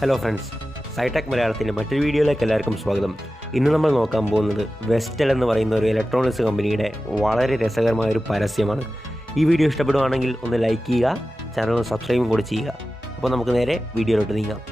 Hello friends, സൈടെക് മലയാളത്തിൻ്റെ മറ്റൊരു വീഡിയോയിലേക്ക് എല്ലാവർക്കും സ്വാഗതം. ഇന്ന് നമ്മൾ നോക്കാൻ പോകുന്നത് വെസ്റ്റൽ എന്ന് പറയുന്ന ഒരു ഇലക്ട്രോണിക്സ് കമ്പനിയുടെ വളരെ രസകരമായൊരു പരസ്യമാണ്. ഈ വീഡിയോ ഇഷ്ടപ്പെടുവാണെങ്കിൽ ഒന്ന് ലൈക്ക് ചെയ്യുക, ചാനൽ സബ്സ്ക്രൈബും കൂടി ചെയ്യുക. അപ്പോൾ നമുക്ക് നേരെ വീഡിയോയിലോട്ട് നീങ്ങാം.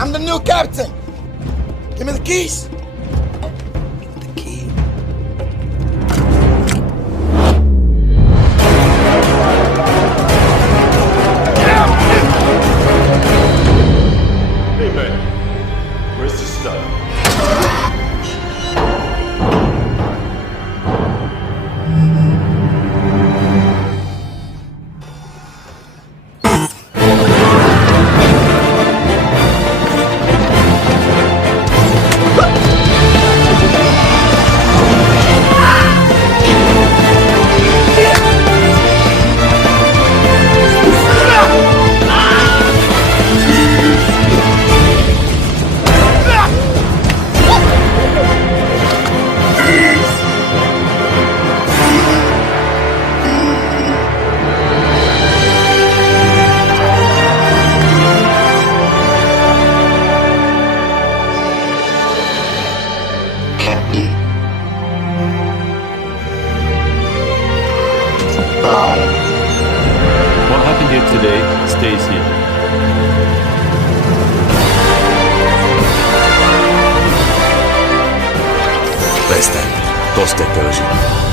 I'm the new captain. Give me the keys. The key. Hey man, where's the stuff? What happened here today stays here. Vestel, dost teknoloji.